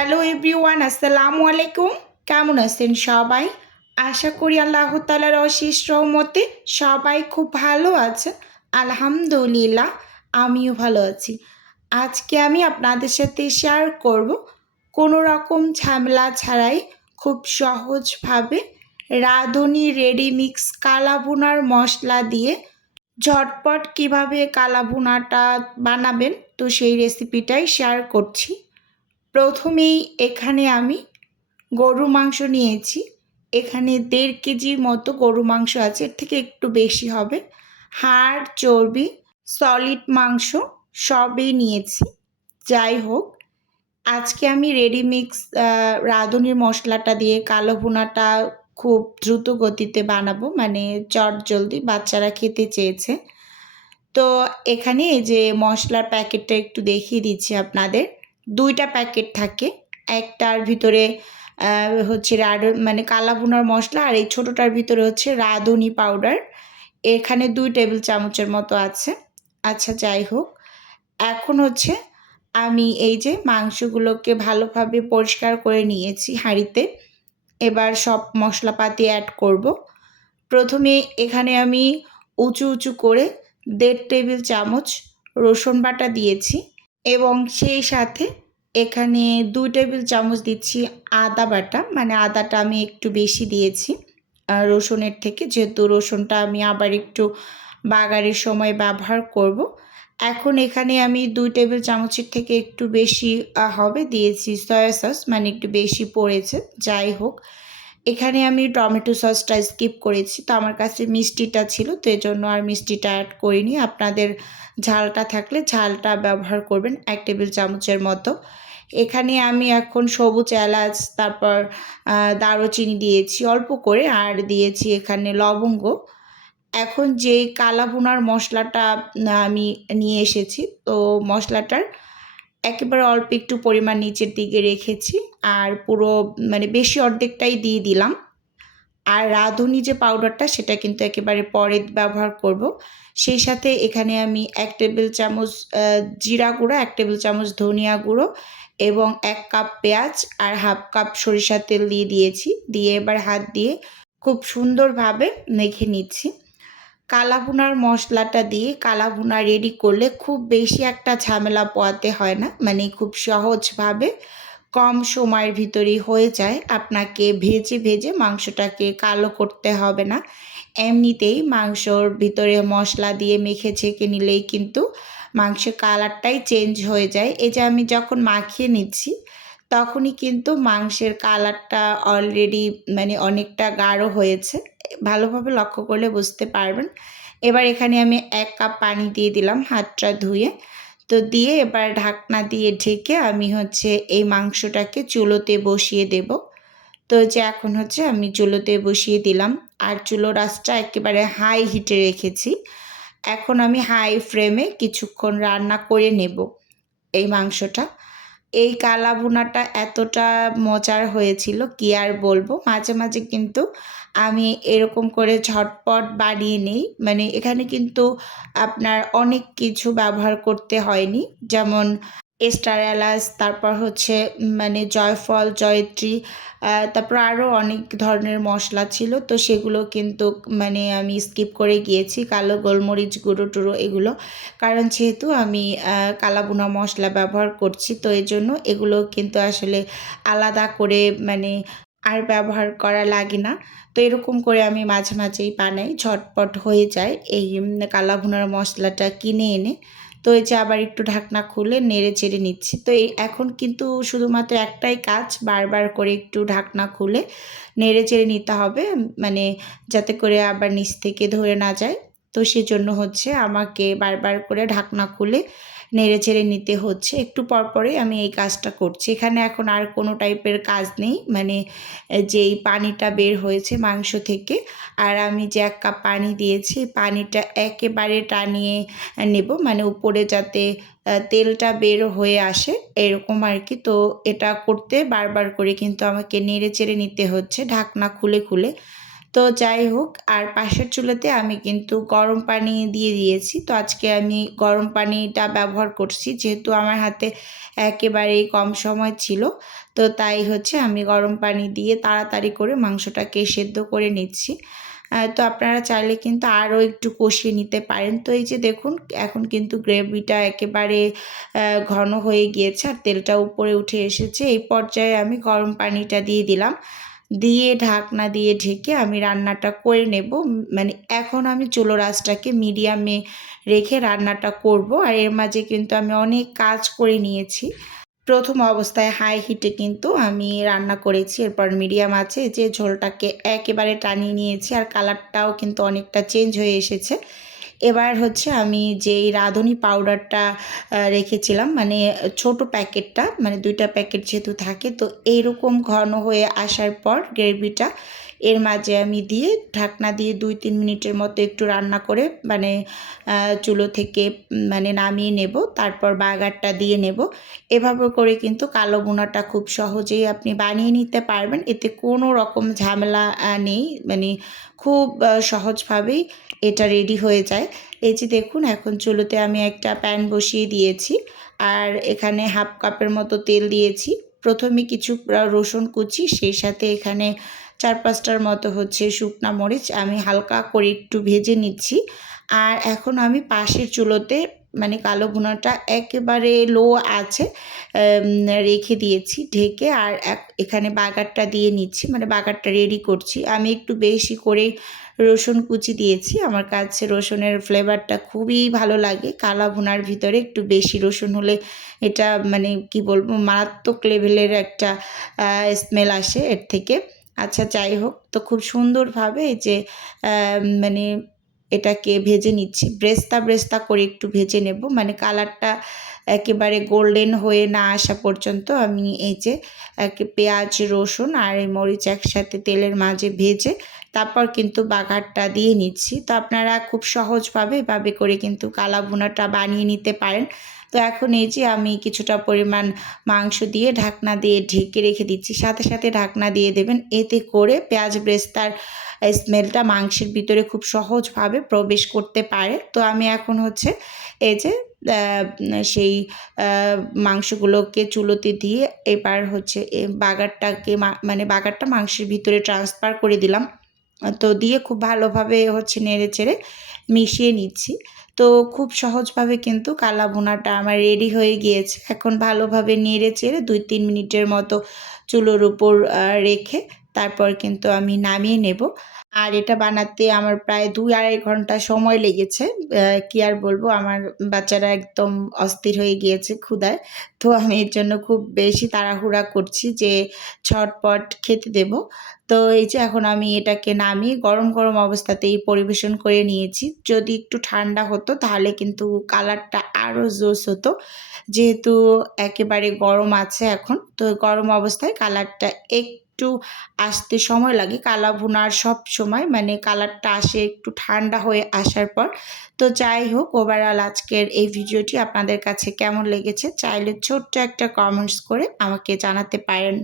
Hello everyone, আসসালামু আলাইকুম। কেমন আছেন সবাই? আশা করি আল্লাহ তাআলার অশেষ রহমতে সবাই খুব ভালো আছেন। আলহামদুলিল্লাহ, আমিও ভালো আছি। আজকে আমি আপনাদের সাথে শেয়ার করব কোনো রকম ঝামেলা ছাড়াই খুব সহজভাবে রাঁধুনি রেডি মিক্স কালা ভুনার মশলা দিয়ে ঝটপট কিভাবে কালা ভুনাটা বানাবেন, তো সেই রেসিপিটাই শেয়ার করছি। প্রথমেই এখানে আমি গরুর মাংস নিয়েছি। এখানে ১.৫ কেজির মতো গরুর মাংস আছে, এর থেকে একটু বেশি হবে। হাড়, চর্বি, সলিড মাংস সবই নিয়েছি। যাই হোক, আজকে আমি রেডি মিক্স রাঁধুনির মশলাটা দিয়ে কালো ভুনাটা খুব দ্রুত গতিতে বানাবো, মানে চটজলদি বাচ্চারা খেতে চেয়েছে। তো এখানে এই যে মশলার প্যাকেটটা একটু দেখিয়ে দিচ্ছি আপনাদের। ২টা প্যাকেট থাকে। একটার ভিতরে হচ্ছে মানে কালা ভুনার মশলা, আর এই ছোটোটার ভিতরে হচ্ছে রাঁধুনি পাউডার। এখানে ২ টেবিল চামচের মতো আছে। আচ্ছা, যাই হোক, এখন হচ্ছে আমি এই যে মাংসগুলোকে ভালোভাবে পরিষ্কার করে নিয়েছি হাঁড়িতে। এবার সব মশলাপাতি অ্যাড করব। প্রথমে এখানে আমি উঁচু উঁচু করে ১.৫ টেবিল চামচ রসুন বাটা দিয়েছি এবং সেই সাথে এখানে ২ টেবিল চামচ দিচ্ছি আদা বাটা, মানে আদাটা আমি একটু বেশি দিয়েছি রসুনের থেকে, যেহেতু রসুনটা আমি আবার একটু বাগারের সময় ব্যবহার করব। এখন এখানে আমি ২ টেবিল চামচের থেকে একটু বেশি হবে দিয়েছি সয়া সস, মানে একটু বেশি পড়েছে। যাই হোক, এখানে আমি টমেটো সসটা স্কিপ করেছি, তো আমার কাছে মিষ্টিটা ছিল, তো এজন্য আর মিষ্টিটা অ্যাড করিনি। আপনাদের ঝালটা থাকলে ঝালটা ব্যবহার করবেন ১ টেবিল চামচের মতো। এখানে আমি এখন সবুজ এলাচ, তারপর দারুচিনি দিয়েছি অল্প করে, আর দিয়েছি এখানে লবঙ্গ। এখন যেই কালা ভুনার মশলাটা আমি নিয়ে এসেছি, তো মশলাটার একেবারে অল্প একটু পরিমাণ নিচের দিকে রেখেছি, আর পুরো মানে বেশি অর্ধেকটাই দিয়ে দিলাম। আর রাঁধুনি যে পাউডারটা সেটা কিন্তু একেবারে পরে ব্যবহার করব। সেই সাথে এখানে আমি ১ টেবিল চামচ জিরা গুঁড়ো, ১ টেবিল চামচ ধনিয়া গুঁড়ো এবং ১ কাপ পেঁয়াজ আর হাফ কাপ সরিষার তেল দিয়ে দিয়েছি। দিয়ে এবার হাত দিয়ে খুব সুন্দরভাবে মেখে নিচ্ছি। কালা ভুনার মশলাটা দিয়ে কালা ভুনা রেডি করলে খুব বেশি একটা ঝামেলা পোহাতে হয় না, মানে খুব সহজভাবে কম সময়ের ভিতরেই হয়ে যায়। আপনাকে ভেজে ভেজে মাংসটাকে কালো করতে হবে না। এমনিতেই মাংসর ভিতরে মশলা দিয়ে মেখে ছেঁকে নিলেই কিন্তু মাংসের কালারটাই চেঞ্জ হয়ে যায়। এই যে আমি যখন মাখিয়ে নিচ্ছি তখনই কিন্তু মাংসের কালারটা অলরেডি মানে অনেকটা গাঢ় হয়েছে। ভালোভাবে লক্ষ্য করলে বুঝতে পারবেন। এবার এখানে আমি ১ কাপ পানি দিয়ে দিলাম হাতটা ধুয়ে। তো দিয়ে এবার ঢাকনা দিয়ে ঢেকে আমি হচ্ছে এই মাংসটাকে চুলোতে বসিয়ে দেব। তো যে এখন হচ্ছে আমি চুলোতে বসিয়ে দিলাম, আর চুলোর আঁচটা একেবারে হাই হিটে রেখেছি। এখন আমি হাই ফ্লেমে কিছুক্ষণ রান্না করে নেব এই মাংসটা। এই কালা ভুনাটা এতটা মজার হয়েছিল কি আর বলবো। মাঝে মাঝে কিন্তু আমি এরকম করে ঝটপট বানিয়ে নিই, মানে এখানে কিন্তু আপনার অনেক কিছু ব্যবহার করতে হয়নি, যেমন স্টার এলাচ, তারপর হচ্ছে মানে জয়ফল, জয়ত্রী, তারপর আরও অনেক ধরনের মশলা ছিল, তো সেগুলো কিন্তু মানে আমি স্কিপ করে গিয়েছি, কালো গোলমরিচ গুঁড়ো টুড়ো এগুলো, কারণ যেহেতু আমি কালা ভুনা মশলা ব্যবহার করছি, তো এই জন্য এগুলো কিন্তু আসলে আলাদা করে মানে আর ব্যবহার করা লাগে না। তো এরকম করে আমি মাঝে মাঝেই বানাই, ঝটপট হয়ে যায় এই কালা ভুনার মশলাটা কিনে এনে। তো এই যে আবার একটু ঢাকনা খুলে নেড়ে চেড়ে নিচ্ছি। তো এই এখন কিন্তু শুধুমাত্র একটাই কাজ, বারবার করে একটু ঢাকনা খুলে নেড়ে চেড়ে নিতে হবে, মানে যাতে করে আবার নিচ থেকে ধরে না যায়। তো সেজন্য হচ্ছে আমাকে বারবার করে ঢাকনা খুলে নেড়ে চেড়ে নিতে হচ্ছে। একটু পরপরই আমি এই কাজটা করছি। এখানে এখন আর কোনো টাইপের কাজ নেই, মানে যেই পানিটা বের হয়েছে মাংস থেকে, আর আমি যে ১ কাপ পানি দিয়েছি পানিটা একেবারে টানিয়ে নেব, মানে উপরে যাতে তেলটা বের হয়ে আসে এরকম আর কি। তো এটা করতে বারবার করে কিন্তু আমাকে নেড়ে চেড়ে নিতে হচ্ছে ঢাকনা খুলে খুলে। তো যাই হোক, আর পাশের চুলাতে আমি কিন্তু গরম পানি দিয়ে দিয়েছি। তো আজকে আমি গরম পানিটা ব্যবহার করছি, যেহেতু আমার হাতে একেবারেই কম সময় ছিল। তো তাই হচ্ছে আমি গরম পানি দিয়ে তাড়াতাড়ি করে মাংসটাকে সেদ্ধ করে নিচ্ছি। তো আপনারা চাইলে কিন্তু আরও একটু কষিয়ে নিতে পারেন। তো এই যে দেখুন, এখন কিন্তু গ্রেভিটা একেবারে ঘন হয়ে গিয়েছে আর তেলটা উপরে উঠে এসেছে। এই পর্যায়ে আমি গরম পানিটা দিয়ে দিলাম। দিয়ে ঢাকনা দিয়ে ঢেকে আমি রান্নাটা করে নেব। মানে এখন আমি চুলোর আঁচটাকে মিডিয়ামে রেখে রান্নাটা করব। আর এর মাঝে কিন্তু আমি অনেক কাজ করে নিয়েছি। প্রথম অবস্থায় হাই হিটে কিন্তু আমি রান্না করেছি, এরপর মিডিয়াম আছে যে ঝোলটাকে একেবারে টানিয়ে নিয়েছি আর কালারটাও কিন্তু অনেকটা চেঞ্জ হয়ে এসেছে। এবার হচ্ছে আমি যেই রাঁধুনি পাউডারটা রেখেছিলাম, মানে ছোট প্যাকেটটা, মানে 2টা প্যাকেট যেহেতু থাকে, তো এইরকম ঘন হয়ে আসার পর গ্রেভিটা এর মাঝে আমি দিয়ে ঢাকনা দিয়ে 2-3 মিনিটের মতো একটু রান্না করে মানে চুলো থেকে মানে নামিয়ে নেব। তারপর বাগারটা দিয়ে নেব। এভাবে করে কিন্তু কালো ভুনাটা খুব সহজেই আপনি বানিয়ে নিতে পারবেন। এতে কোনো রকম ঝামেলা নেই, মানে খুব সহজভাবেই এটা রেডি হয়ে যায়। এই যে দেখুন, এখন চুলোতে আমি একটা প্যান বসিয়ে দিয়েছি আর এখানে হাফ কাপের মতো তেল দিয়েছি। প্রথমে কিছু রসুন কুচি, সেই সাথে এখানে 4-5টার মতো হচ্ছে শুকনা মরিচ আমি হালকা করে একটু ভেজে নিচ্ছি। আর এখন আমি পাশের চুলোতে মানে কালো ভুনাটা একেবারে লো আছে রেখে দিয়েছি ঢেকে। আর এখানে বাগারটা দিয়ে নিচ্ছি, মানে বাগারটা রেডি করছি। আমি একটু বেশি করেই রসুন কুচি দিয়েছি। আমার কাছে রসুনের ফ্লেভারটা খুবই ভালো লাগে। কালা ভুনার ভিতরে একটু বেশি রসুন হলে এটা মানে কি বলবো, মারাত্মক লেভেলের একটা স্মেল আসে এর থেকে। আচ্ছা যাই হোক, তো খুব সুন্দরভাবে এই যে মানে এটাকে ভেজে নিচ্ছি। ব্রেস্তা ব্রেস্তা করে একটু ভেজে নেব, মানে কালারটা একেবারে গোল্ডেন হয়ে না আসা পর্যন্ত আমি এই যে পেঁয়াজ, রসুন আর এই মরিচ একসাথে তেলের মাঝে ভেজে তারপর কিন্তু বাগারটা দিয়ে নিচ্ছি। তো আপনারা খুব সহজভাবে এভাবে করে কিন্তু কালা ভুনাটা বানিয়ে নিতে পারেন। তো এখন এই যে আমি কিছুটা পরিমাণ মাংস দিয়ে ঢাকনা দিয়ে ঢেকে রেখে দিচ্ছি। সাথে সাথে ঢাকনা দিয়ে দেবেন, এতে করে পেঁয়াজ ব্রেস্তার স্মেলটা মাংসের ভিতরে খুব সহজভাবে প্রবেশ করতে পারে। তো আমি এখন হচ্ছে এই যে সেই মাংসগুলোকে চুলোতে দিয়ে এবার হচ্ছে বাগারটাকে মানে বাগারটা মাংসের ভিতরে ট্রান্সফার করে দিলাম। তো দিয়ে খুব ভালোভাবে হচ্ছে নেড়ে চেড়ে মিশিয়ে নিচ্ছি। তো খুব সহজভাবে কিন্তু কালা ভুনাটা আমার রেডি হয়ে গিয়েছে। এখন ভালোভাবে নেড়ে চেড়ে 2-3 মিনিটের মতো চুলোর উপর রেখে তারপর কিন্তু আমি নামিয়ে নেব। আর এটা বানাতে আমার প্রায় 2-2.5 ঘন্টা সময় লেগেছে। কি আর বলবো, আমার বাচ্চারা একদম অস্থির হয়ে গিয়েছে ক্ষুধায়। তো আমি এর জন্য খুব বেশি তাড়াহুড়া করছি যে ঝটপট খেতে দেব। তো এই যে এখন আমি এটাকে নামিয়ে গরম গরম অবস্থাতেই পরিবেশন করে নিয়েছি। যদি একটু ঠান্ডা হতো তাহলে কিন্তু কালারটা আরও জোস হতো। যেহেতু একেবারে গরম আছে এখন, তো গরম অবস্থায় কালারটা একটু আসতে সময় লাগে। কালা ভুনার সবসময় মানে কালারটা আসে একটু ঠান্ডা হয়ে আসার পর। তো যাই হোক, ওভারঅল আজকের এই ভিডিওটি আপনাদের কাছে কেমন লেগেছে চাইলে ছোট্ট একটা কমেন্টস করে আমাকে জানাতে পারেন।